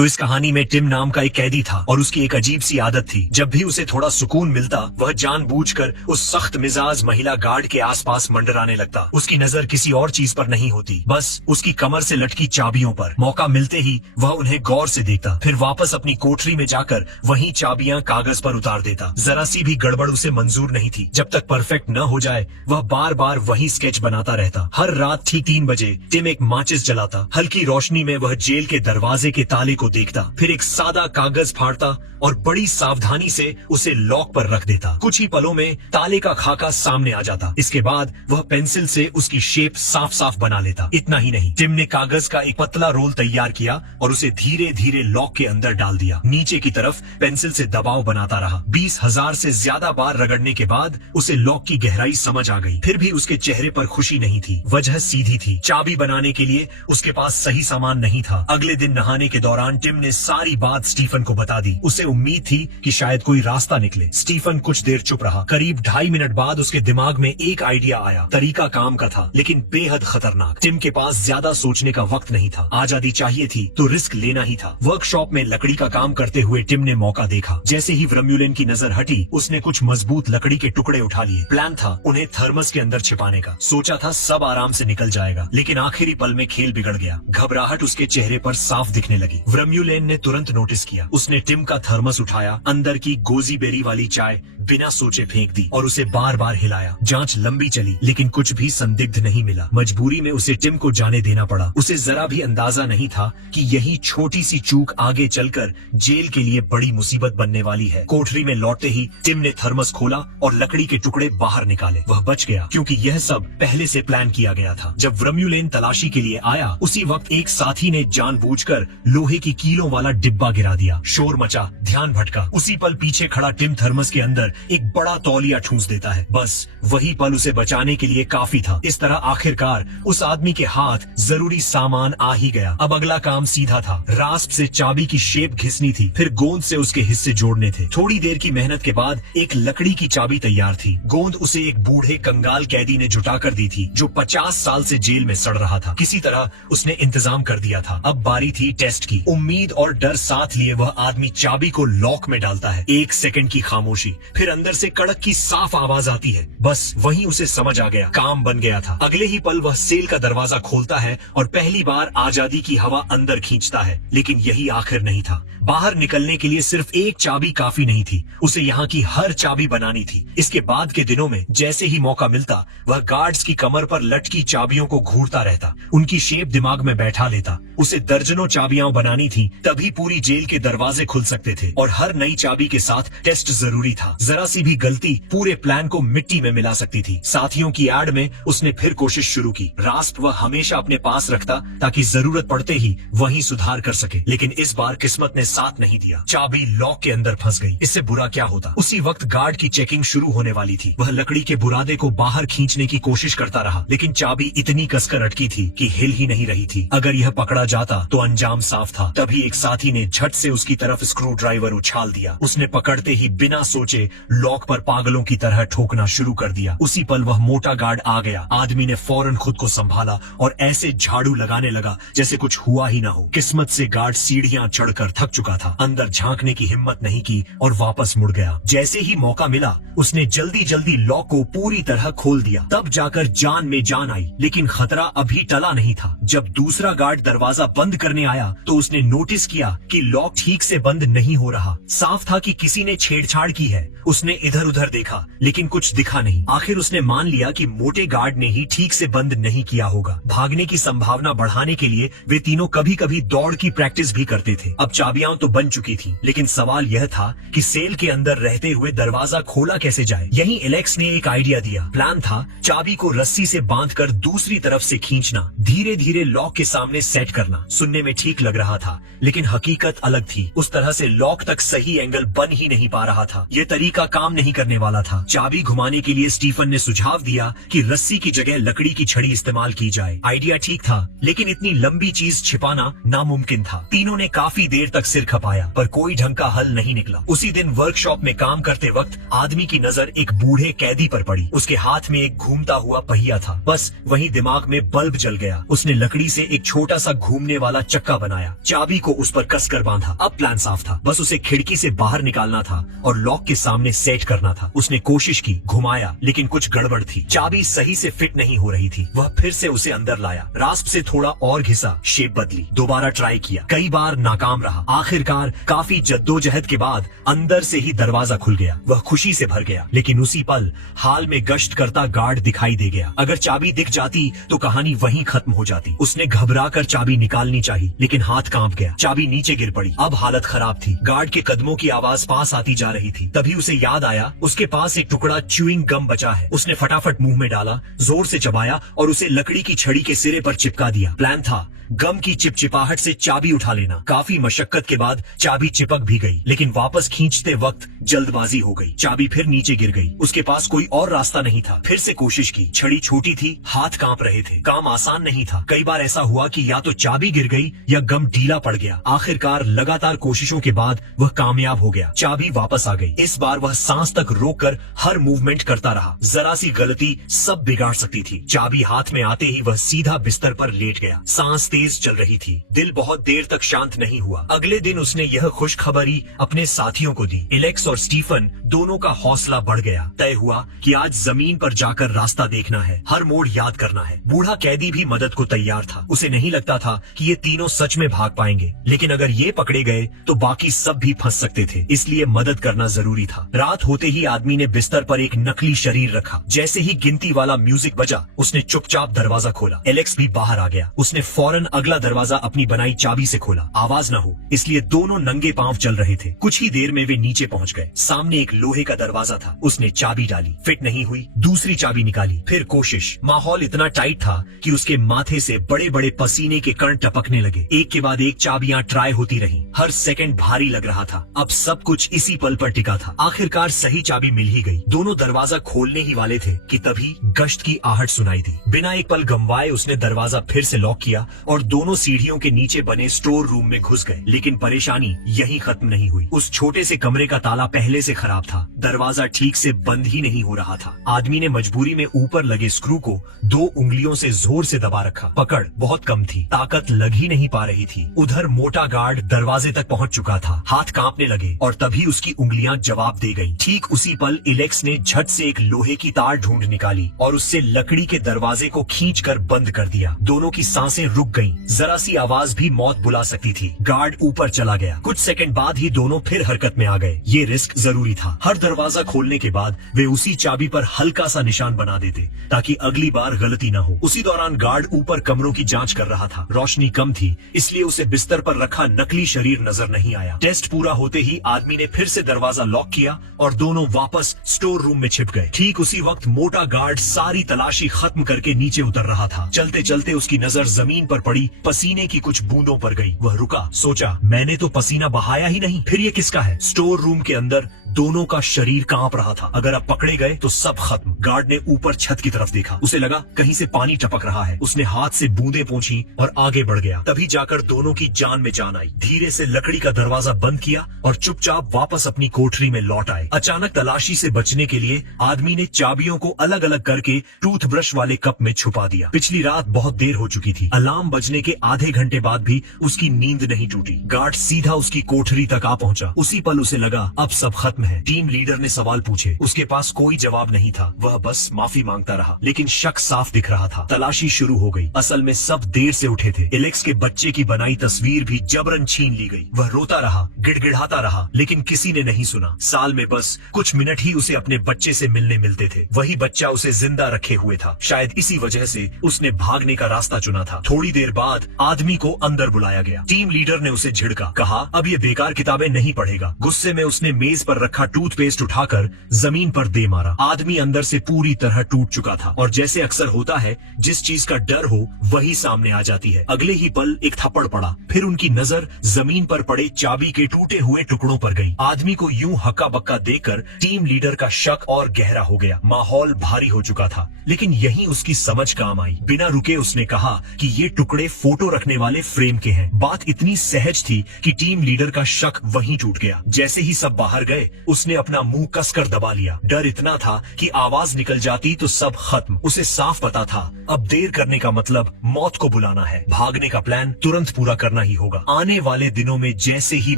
तो इस कहानी में टिम नाम का एक कैदी था और उसकी एक अजीब सी आदत थी। जब भी उसे थोड़ा सुकून मिलता वह जानबूझकर उस सख्त मिजाज महिला गार्ड के आसपास मंडराने लगता। उसकी नजर किसी और चीज पर नहीं होती, बस उसकी कमर से लटकी चाबियों पर। मौका मिलते ही वह उन्हें गौर से देखता, फिर वापस अपनी कोठरी में जाकर वही चाबियां कागज पर उतार देता। जरा सी भी गड़बड़ उसे मंजूर नहीं थी। जब तक परफेक्ट न हो जाए वह बार बार वही स्केच बनाता रहता। हर रात ठीक 3 बजे टिम एक माचिस जलाता। हल्की रोशनी में वह जेल के दरवाजे के ताले को देखता, फिर एक सादा कागज फाड़ता और बड़ी सावधानी से उसे लॉक पर रख देता। कुछ ही पलों में ताले का खाका सामने आ जाता। इसके बाद वह पेंसिल से उसकी शेप साफ साफ बना लेता। इतना ही नहीं, टिम ने कागज का एक पतला रोल तैयार किया और उसे धीरे धीरे लॉक के अंदर डाल दिया। नीचे की तरफ पेंसिल से दबाव बनाता रहा। 20,000 से ज्यादा बार रगड़ने के बाद उसे लॉक की गहराई समझ आ गई। फिर भी उसके चेहरे पर खुशी नहीं थी। वजह सीधी थी, चाबी बनाने के लिए उसके पास सही सामान नहीं था। अगले दिन नहाने के दौरान टिम ने सारी बात स्टीफन को बता दी। उसे उम्मीद थी कि शायद कोई रास्ता निकले। स्टीफन कुछ देर चुप रहा। करीब 2.5 मिनट बाद उसके दिमाग में एक आइडिया आया। तरीका काम का था, लेकिन बेहद खतरनाक। टिम के पास ज्यादा सोचने का वक्त नहीं था। आजादी चाहिए थी तो रिस्क लेना ही था। वर्कशॉप में लकड़ी का काम करते हुए टिम ने मौका देखा। जैसे ही वर्म्यूलेन की नजर हटी उसने कुछ मजबूत लकड़ी के टुकड़े उठा लिए। प्लान था उन्हें थर्मस के अंदर छिपाने का। सोचा था सब आराम से निकल जाएगा, लेकिन आखिरी पल में खेल बिगड़ गया। घबराहट उसके चेहरे पर साफ दिखने लगी। वर्म्यूलेन ने तुरंत नोटिस किया। उसने टिम का थर्मस उठाया, अंदर की गोजीबेरी वाली चाय बिना सोचे फेंक दी और उसे बार बार हिलाया। जांच लंबी चली लेकिन कुछ भी संदिग्ध नहीं मिला। मजबूरी में उसे टिम को जाने देना पड़ा। उसे जरा भी अंदाजा नहीं था कि यही छोटी सी चूक आगे चलकर जेल के लिए बड़ी मुसीबत बनने वाली है। कोठरी में लौटते ही टिम ने थर्मस खोला और लकड़ी के टुकड़े बाहर निकाले। वह बच गया क्योंकि यह सब पहले से प्लान किया गया था। जब वर्म्यूलेन तलाशी के लिए आया उसी वक्त एक साथी ने जानबूझकर लोहे की कीलों वाला डिब्बा गिरा दिया। शोर मचा, ध्यान भटका। उसी पल पीछे खड़ा टिम थर्मस के अंदर एक बड़ा तौलिया ठूंस देता है। बस वही पल उसे बचाने के लिए काफी था। इस तरह आखिरकार उस आदमी के हाथ जरूरी सामान आ ही गया। अब अगला काम सीधा था। रास्प से चाबी की शेप घिसनी थी, फिर गोंद से उसके हिस्से जोड़ने थे। थोड़ी देर की मेहनत के बाद एक लकड़ी की चाबी तैयार थी। गोंद उसे एक बूढ़े कंगाल कैदी ने जुटा कर दी थी जो 50 साल से जेल में सड़ रहा था। किसी तरह उसने इंतजाम कर दिया था। अब बारी थी टेस्ट की। उम्मीद और डर साथ लिए वह आदमी चाबी को लॉक में डालता है। 1 सेकंड की खामोशी, फिर अंदर से कड़क की साफ आवाज आती है। बस वहीं उसे समझ आ गया, काम बन गया था। अगले ही पल वह सेल का दरवाजा खोलता है और पहली बार आजादी की हवा अंदर खींचता है। लेकिन यही आखिर नहीं था। बाहर निकलने के लिए सिर्फ एक चाबी काफी नहीं थी, उसे यहाँ की हर चाबी बनानी थी। इसके बाद के दिनों में जैसे ही मौका मिलता वह गार्ड्स की कमर पर लटकी चाबियों को घूरता रहता, उनकी शेप दिमाग में बैठा लेता। उसे दर्जनों चाबियां बनानी थी, तभी पूरी जेल के दरवाजे खुल सकते थे। और हर नई चाबी के साथ टेस्ट जरूरी था। जरा सी भी गलती पूरे प्लान को मिट्टी में मिला सकती थी। साथियों की एड में उसने फिर कोशिश शुरू की। रास्प वह हमेशा अपने पास रखता ताकि जरूरत पड़ते ही वहीं सुधार कर सके। लेकिन इस बार किस्मत ने साथ नहीं दिया। चाबी लॉक के अंदर फंस गई। इससे बुरा क्या होता, उसी वक्त गार्ड की चेकिंग शुरू होने वाली थी। वह लकड़ी के बुरादे को बाहर खींचने की कोशिश करता रहा, लेकिन चाबी इतनी कसकर अटकी थी कि हिल ही नहीं रही थी। अगर यह पकड़ा जाता तो अंजाम साफ था। तभी एक साथी ने झट से उसकी तरफ स्क्रू ड्राइवर उछाल दिया। उसने पकड़ते ही बिना सोचे लॉक पर पागलों की तरह ठोकना शुरू कर दिया। उसी पल वह मोटा गार्ड आ गया। आदमी ने फौरन खुद को संभाला और ऐसे झाड़ू लगाने लगा जैसे कुछ हुआ ही ना हो। किस्मत से गार्ड सीढ़ियां चढ़कर थक चुका था। अंदर झांकने की हिम्मत नहीं की और वापस मुड़ गया। जैसे ही मौका मिला उसने जल्दी जल्दी लॉक को पूरी तरह खोल दिया। तब जाकर जान में जान आई, लेकिन खतरा अभी टला नहीं था। जब दूसरा गार्ड दरवाजा बंद करने आया तो उसने नोटिस किया कि लॉक ठीक से बंद नहीं हो रहा। साफ था कि किसी ने छेड़छाड़ की है। उसने इधर उधर देखा लेकिन कुछ दिखा नहीं। आखिर उसने मान लिया कि मोटे गार्ड ने ही ठीक से बंद नहीं किया होगा। भागने की संभावना बढ़ाने के लिए वे तीनों कभी कभी दौड़ की प्रैक्टिस भी करते थे। अब चाबियां तो बन चुकी थी, लेकिन सवाल यह था कि सेल के अंदर रहते हुए दरवाजा खोला कैसे जाए। यहीं एलेक्स ने एक आइडिया दिया। प्लान था चाबी को रस्सी से बांधकर दूसरी तरफ से खींचना, धीरे धीरे लॉक के सामने सेट करना। सुनने में ठीक लग रहा था, लेकिन हकीकत अलग थी। उस तरह से लॉक तक सही एंगल बन ही नहीं पा रहा था। यह तरीका का काम नहीं करने वाला था। चाबी घुमाने के लिए स्टीफन ने सुझाव दिया कि रस्सी की जगह लकड़ी की छड़ी इस्तेमाल की जाए। आइडिया ठीक था, लेकिन इतनी लंबी चीज छिपाना नामुमकिन था। तीनों ने काफी देर तक सिर खपाया, पर कोई ढंग का हल नहीं निकला। उसी दिन वर्कशॉप में काम करते वक्त आदमी की नजर एक बूढ़े कैदी पर पड़ी। उसके हाथ में एक घूमता हुआ पहिया था। बस वहीं दिमाग में बल्ब जल गया। उसने लकड़ी से एक छोटा सा घूमने वाला चक्का बनाया, चाबी को उस पर कसकर बांधा। अब प्लान साफ था, बस उसे खिड़की से बाहर निकालना था और लॉक के सामने सेट करना था। उसने कोशिश की, घुमाया, लेकिन कुछ गड़बड़ थी। चाबी सही से फिट नहीं हो रही थी। वह फिर से उसे अंदर लाया, रास्प से थोड़ा और घिसा, शेप बदली, दोबारा ट्राई किया, कई बार नाकाम रहा। आखिरकार काफी जद्दोजहद के बाद अंदर से ही दरवाजा खुल गया। वह खुशी से भर गया, लेकिन उसी पल हाल में गश्त करता गार्ड दिखाई दे गया। अगर चाबी दिख जाती तो कहानी वहीं खत्म हो जाती। उसने घबराकर चाबी निकालनी चाहिए, लेकिन हाथ कांप गया। चाबी नीचे गिर पड़ी। अब हालत खराब थी। गार्ड के कदमों की आवाज पास आती जा रही थी। तभी उसे याद आया, उसके पास एक टुकड़ा च्यूइंग गम बचा है। उसने फटाफट मुंह में डाला, जोर से चबाया और उसे लकड़ी की छड़ी के सिरे पर चिपका दिया। प्लान था गम की चिपचिपाहट से चाबी उठा लेना। काफी मशक्कत के बाद चाबी चिपक भी गई, लेकिन वापस खींचते वक्त जल्दबाजी हो गई। चाबी फिर नीचे गिर गई। उसके पास कोई और रास्ता नहीं था। फिर से कोशिश की। छड़ी छोटी थी, हाथ कांप रहे थे। काम आसान नहीं था। कई बार ऐसा हुआ कि या तो चाबी गिर गई या गम ढीला पड़ गया। आखिरकार लगातार कोशिशों के बाद वह कामयाब हो गया। चाबी वापस आ गई। इस बार वह सांस तक रोककर हर मूवमेंट करता रहा। जरा सी गलती सब बिगाड़ सकती थी। चाबी हाथ में आते ही वह सीधा बिस्तर पर लेट गया। सांस तेज चल रही थी। दिल बहुत देर तक शांत नहीं हुआ। अगले दिन उसने यह खुशखबरी अपने साथियों को दी। एलेक्स और स्टीफन दोनों का हौसला बढ़ गया। तय हुआ कि आज जमीन पर जाकर रास्ता देखना है, हर मोड़ याद करना है। बूढ़ा कैदी भी मदद को तैयार था। उसे नहीं लगता था कि ये तीनों सच में भाग पाएंगे, लेकिन अगर ये पकड़े गए तो बाकी सब भी फंस सकते थे, इसलिए मदद करना जरूरी था। रात होते ही आदमी ने बिस्तर पर एक नकली शरीर रखा। जैसे ही गिनती वाला म्यूजिक बजा, उसने चुपचाप दरवाजा खोला। एलेक्स भी बाहर आ गया। उसने फौरन अगला दरवाजा अपनी बनाई चाबी से खोला। आवाज न हो इसलिए दोनों नंगे पांव चल रहे थे। कुछ ही देर में वे नीचे पहुंच गए। सामने एक लोहे का दरवाजा था। उसने चाबी डाली, फिट नहीं हुई। दूसरी चाबी निकाली, फिर कोशिश। माहौल इतना टाइट था कि उसके माथे से बड़े बड़े पसीने के कण टपकने लगे। एक के बाद एक चाबियां ट्राई होती रहीं। हर सेकंड भारी लग रहा था। अब सब कुछ इसी पल पर टिका था। आखिरकार सही चाबी मिल ही गई। दोनों दरवाजा खोलने ही वाले थे कि तभी गश्त की आहट सुनाई दी। बिना एक पल गंवाए उसने दरवाजा फिर से लॉक किया और दोनों सीढ़ियों के नीचे बने स्टोर रूम में घुस गए। लेकिन परेशानी यहीं खत्म नहीं हुई। उस छोटे से कमरे का ताला पहले से खराब था। दरवाजा ठीक से बंद ही नहीं हो रहा था। आदमी ने मजबूरी में ऊपर लगे स्क्रू को 2 उंगलियों से जोर से दबा रखा। पकड़ बहुत कम थी, ताकत लग ही नहीं पा रही थी। उधर मोटा गार्ड दरवाजे तक पहुंच चुका था। हाथ कांपने लगे और तभी उसकी उंगलियां जवाब दे गईं। ठीक उसी पल इलेक्स ने झट से एक लोहे की तार ढूंढ निकाली और उससे लकड़ी के दरवाजे को खींचकर बंद कर दिया। दोनों की सांसें रुक गईं। जरा सी आवाज भी मौत बुला सकती थी। गार्ड ऊपर चला गया। कुछ सेकंड बाद ही दोनों फिर हरकत में आ गए। ये रिस्क जरूरी था। हर दरवाजा खोलने के बाद वे उसी चाबी पर हल्का सा निशान बना देते ताकि अगली बार गलती न हो। उसी दौरान गार्ड ऊपर कमरों की जांच कर रहा था। रोशनी कम थी, इसलिए उसे बिस्तर पर रखा नकली शरीर नजर नहीं आया। टेस्ट पूरा होते ही आदमी ने फिर से दरवाजा लॉक किया और दोनों वापस स्टोर रूम में छिप गए। ठीक उसी वक्त मोटा गार्ड सारी तलाशी खत्म करके नीचे उतर रहा था। चलते चलते उसकी नजर जमीन पर पड़ी पसीने की कुछ बूंदों पर गई। वह रुका, सोचा मैंने तो पसीना बहाया ही नहीं, फिर ये किसका है? स्टोर रूम के अंदर दोनों का शरीर कांप रहा था। अगर अब पकड़े गए तो सब खत्म। गार्ड ने ऊपर छत की तरफ देखा। उसे लगा कहीं से पानी टपक रहा है। उसने हाथ से बूंदें पोंछी और आगे बढ़ गया। तभी जाकर दोनों की जान में जान आई। धीरे से लकड़ी का दरवाजा बंद किया और चुपचाप वापस अपनी कोठरी में लौट आए। अचानक तलाशी से बचने के लिए आदमी ने चाबियों को अलग अलग करके टूथब्रश वाले कप में छुपा दिया। पिछली रात बहुत देर हो चुकी थी। अलार्म बजने के आधे घंटे बाद भी उसकी नींद नहीं टूटी। गार्ड सीधा उसकी कोठरी तक आ पहुंचा। उसी पल उसे लगा अब सब खत्म है। टीम लीडर ने सवाल पूछे। उसके पास कोई जवाब नहीं था। वह बस माफी मांगता रहा, लेकिन शक साफ दिख रहा था। तलाशी शुरू हो गई। असल में सब देर से उठे थे। एलेक्स के बच्चे की बनाई तस्वीर भी जबरन छीन ली गई। वह रोता रहा, गिड़गिड़ाता रहा, लेकिन किसी ने नहीं सुना। साल में बस कुछ मिनट ही उसे अपने बच्चे से मिलने मिलते थे। वही बच्चा उसे जिंदा रखे हुए था। शायद इसी वजह से उसने भागने का रास्ता चुना था। थोड़ी देर बाद आदमी को अंदर बुलाया गया। टीम लीडर ने उसे झिड़का, कहा अब ये बेकार किताबें नहीं पढ़ेगा। गुस्से में उसने मेज पर रखा टूथपेस्ट उठाकर जमीन पर दे मारा। आदमी अंदर से पूरी तरह टूट चुका था और जैसे अक्सर होता है, जिस चीज का डर हो वही सामने आ जाती है। अगले ही पल एक थप्पड़ पड़ा, फिर उनकी नजर जमीन पर पड़े चाबी के टूटे हुए टुकड़ों पर गई। आदमी को यूं हक्का बक्का देखकर टीम लीडर का शक और गहरा हो गया। माहौल भारी हो चुका था, लेकिन यही उसकी समझ काम आई। बिना रुके उसने कहा कि ये टुकड़े फोटो रखने वाले फ्रेम के हैं। बात इतनी सहज थी कि टीम लीडर का शक वहीं टूट गया। जैसे ही सब बाहर गए, उसने अपना मुंह कसकर दबा लिया। डर इतना था कि आवाज निकल जाती तो सब खत्म। उसे साफ पता था, अब देर करने का मतलब मौत को बुलाना है। भागने का प्लान तुरंत पूरा करना ही होगा। आने वाले दिनों में जैसे ही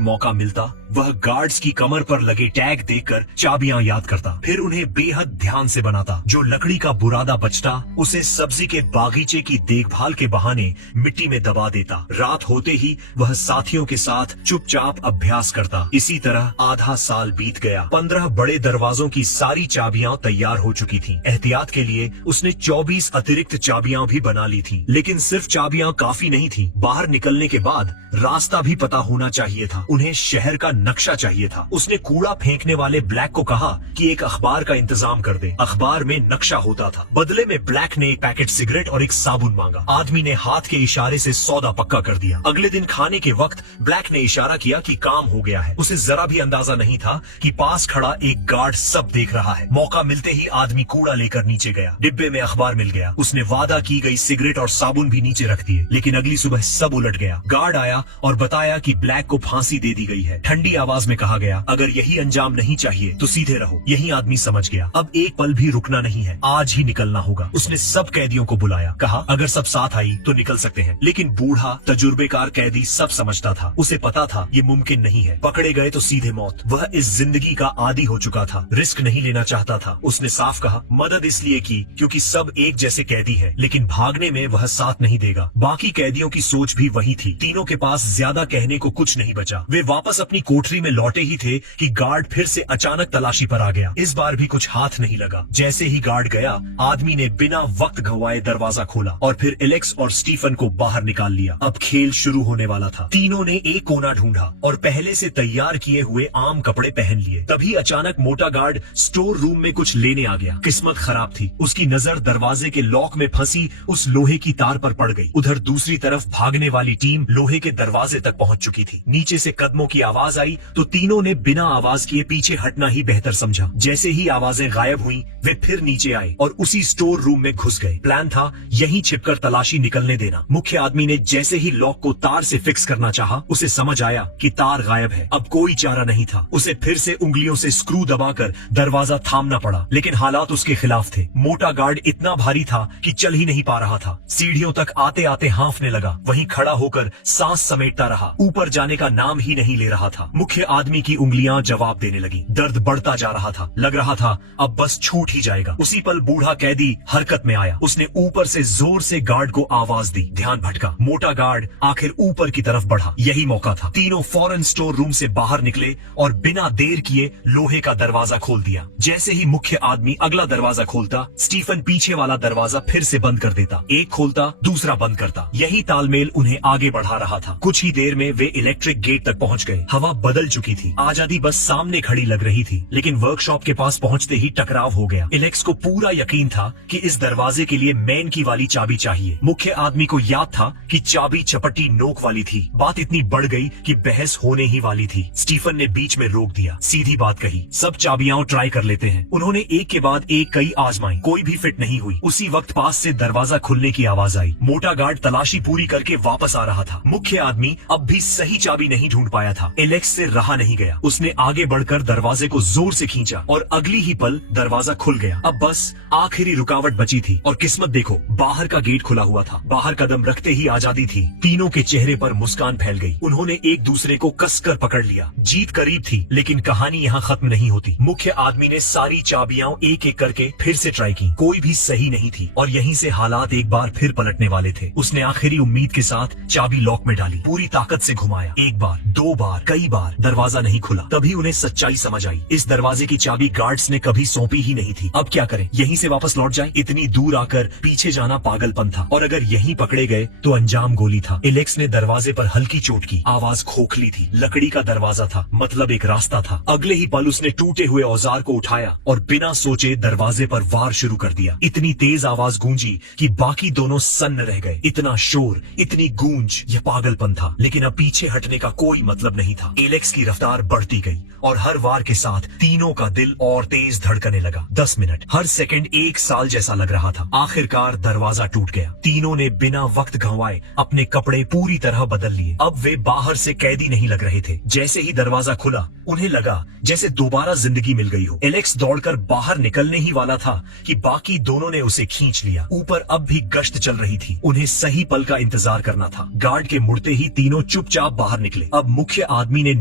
मौका मिलता, वह गार्ड्स की कमर पर लगे टैग देखकर चाबियां याद करता, फिर उन्हें बेहद ध्यान से बनाता। जो लकड़ी का बुरादा बचता, उसे सब्जी के बागीचे की देखभाल के बहाने मिट्टी में दबा देता। रात होते ही वह साथियों के साथ चुपचाप अभ्यास करता। इसी तरह आधा साल बीत गया। 15 बड़े दरवाजों की सारी चाबियां तैयार हो चुकी थीं। एहतियात के लिए उसने 24 अतिरिक्त चाबियां भी बना ली थी। लेकिन सिर्फ चाबियां काफी नहीं थी। बाहर निकलने के बाद रास्ता भी पता होना चाहिए था। उन्हें शहर का नक्शा चाहिए था। उसने कूड़ा फेंकने वाले ब्लैक को कहा कि एक अखबार का इंतजाम कर दे। अखबार में नक्शा होता था। बदले में ब्लैक ने एक पैकेट सिगरेट और एक साबुन मांगा। आदमी ने हाथ के इशारे से सौदा पक्का कर दिया। अगले दिन खाने के वक्त ब्लैक ने इशारा किया कि काम हो गया है। उसे जरा भी अंदाजा नहीं था कि पास खड़ा एक गार्ड सब देख रहा है। मौका मिलते ही आदमी कूड़ा लेकर नीचे गया। डिब्बे में अखबार मिल गया। उसने वादा की गई सिगरेट और साबुन भी नीचे रख दिए। लेकिन अगली सुबह सब उलट गया। गार्ड आया और बताया कि ब्लैक को फांसी दे दी गई है। ठंडी आवाज में कहा गया, अगर यही अंजाम नहीं चाहिए तो सीधे रहो। यही आदमी समझ गया, अब एक पल भी रुकना नहीं है, आज ही निकलना होगा। उसने सब कैदियों को बुलाया, कहा अगर सब साथ आई तो निकल सकते हैं। लेकिन बूढ़ा तजुर्बेकार कैदी सब समझता था। उसे पता था ये मुमकिन नहीं है। पकड़े गए तो सीधे मौत। वह इस जिंदगी का आदी हो चुका था, रिस्क नहीं लेना चाहता था। उसने साफ कहा, मदद इसलिए की क्योंकि सब एक जैसे कैदी है, लेकिन भागने में वह साथ नहीं देगा। बाकी कैदियों की सोच भी वही थी। तीनों के पास ज्यादा कहने को कुछ नहीं बचा। वे वापस अपनी कोठरी में लौटे ही थे कि गार्ड फिर से अचानक तलाशी पर आ गया। इस बार भी कुछ हाथ नहीं लगा। जैसे ही गार्ड गया, आदमी ने बिना वक्त गंवाए दरवाजा खोला और फिर एलेक्स और स्टीफन को बाहर निकाल लिया। अब खेल शुरू होने वाला था। तीनों ने एक कोना ढूंढा और पहले से तैयार किए हुए आम कपड़े पहन लिए। तभी अचानक मोटा गार्ड स्टोर रूम में कुछ लेने आ गया। किस्मत खराब थी। उसकी नजर दरवाजे के लॉक में फंसी उस लोहे की तार पर पड़ गई। उधर दूसरी तरफ भागने वाली टीम लोहे के दरवाजे तक पहुंच चुकी थी। नीचे से कदमों की आवाज आई तो तीनों ने बिना आवाज किए पीछे हटना ही बेहतर समझा। जैसे ही आवाजें गायब हुई, वे फिर नीचे आए और उसी स्टोर रूम में घुस गए। प्लान था यहीं छिपकर तलाशी निकलने देना। मुख्य आदमी ने जैसे ही लॉक को तार से फिक्स करना चाहा, उसे समझ आया कि तार गायब है। अब कोई चारा नहीं था। उसे फिर से उंगलियों से स्क्रू दबाकर दरवाजा थामना पड़ा, लेकिन हालात उसके खिलाफ थे। मोटा गार्ड इतना भारी था कि चल ही नहीं पा रहा था। सीढ़ियों तक आते आते हांफने लगा। वहीं खड़ा होकर सांस समेटता रहा। ऊपर जाने का नाम ही नहीं ले रहा था। मुख्य आदमी की उंगलियां जवाब देने लगी। दर्द बढ़ता जा रहा था। लग रहा था अब बस छूट ही जाएगा। उसी पल बूढ़ा कैदी हरकत में आया। उसने ऊपर से जोर से गार्ड को आवाज दी। ध्यान भटका। मोटा गार्ड आखिर ऊपर की तरफ बढ़ा। यही मौका था। तीनों फौरन स्टोर रूम से बाहर निकले और बिना देर किए लोहे का दरवाजा खोल दिया। जैसे ही मुख्य आदमी अगला दरवाजा खोलता, स्टीफन पीछे वाला दरवाजा फिर से बंद कर देता। एक खोलता, दूसरा बंद करता। यही तालमेल उन्हें आगे बढ़ा रहा था। कुछ ही देर में वे इलेक्ट्रिक गेट तक पहुंच गए। हवा बदल चुकी थी। आजादी बस सामने खड़ी लग रही थी, लेकिन वर्कशॉप के पास पहुंचते ही टकराव हो गया। एलेक्स को पूरा यकीन था कि इस दरवाजे के लिए मैन की वाली चाबी चाहिए। मुख्य आदमी को याद था कि चाबी चपटी नोक वाली थी। बात इतनी बढ़ गई कि बहस होने ही वाली थी। स्टीफन ने बीच में रोक दिया। सीधी बात कही, सब चाबियां ट्राई कर लेते हैं। उन्होंने एक के बाद एक कई आजमाई, कोई भी फिट नहीं हुई। उसी वक्त पास से दरवाजा खुलने की आवाज आई। मोटा गार्ड तलाशी पूरी करके वापस आ रहा था। मुख्य आदमी अब भी सही चाबी नहीं ढूंढ पाया था। एलेक्स से रहा नहीं गया। उसने आगे बढ़कर दरवाजे को जोर से खींचा और अगली ही पल दरवाजा खुल गया। अब बस आखिरी रुकावट बची थी और किस्मत देखो, बाहर का गेट खुला हुआ था। बाहर कदम रखते ही आजादी थी। तीनों के चेहरे पर मुस्कान फैल गई। उन्होंने एक दूसरे को कसकर पकड़ लिया। जीत करीब थी, लेकिन कहानी यहाँ खत्म नहीं होती। मुख्य आदमी ने सारी चाबियां एक एक करके फिर से ट्राई की। कोई भी सही नहीं थी और यहीं से हालात एक बार फिर पलटने वाले थे। उसने आखिरी उम्मीद के साथ चाबी लॉक में डाली। पूरी ताकत से घुमाया। एक बार, दो बार, कई बार दरवाजा नहीं खुला। तभी उन्हें सच्चाई समझ आई। इस दरवाजे की चाबी गार्ड्स ने कभी सौंपी ही नहीं थी। अब क्या करें? यहीं से वापस लौट जाएं? इतनी दूर आकर पीछे जाना पागलपन था, और अगर यहीं पकड़े गए तो अंजाम गोली था। एलेक्स ने दरवाजे पर हल्की चोट की। आवाज खोखली थी। लकड़ी का दरवाजा था, मतलब एक रास्ता था। अगले ही पल उसने टूटे हुए औजार को उठाया और बिना सोचे दरवाजे पर वार शुरू कर दिया। इतनी तेज आवाज गूंजी कि बाकी दोनों सन्न रह गए। इतना शोर, इतनी गूंज, यह पागलपन था। लेकिन अब पीछे हटने का कोई मतलब नहीं था। एलेक्स की रफ्तार बढ़ती गई और हर वार के साथ तीनों का दिल और तेज धड़कने लगा। 10 मिनट, हर सेकंड 1 साल जैसा लग रहा था। आखिरकार दरवाजा टूट गया। तीनों ने बिना वक्त गंवाए अपने कपड़े पूरी तरह बदल लिए। अब वे बाहर से कैदी नहीं लग रहे थे। जैसे ही दरवाजा खुला, उन्हें लगा जैसे दोबारा जिंदगी मिल गई हो। एलेक्स दौड़कर बाहर निकलने ही वाला था कि बाकी दोनों ने उसे खींच लिया। ऊपर अब भी गश्त चल रही थी। उन्हें सही पल का इंतजार करना था। गार्ड के मुड़ते ही तीनों चुपचाप बाहर निकले। अब मुख्य आदमी ने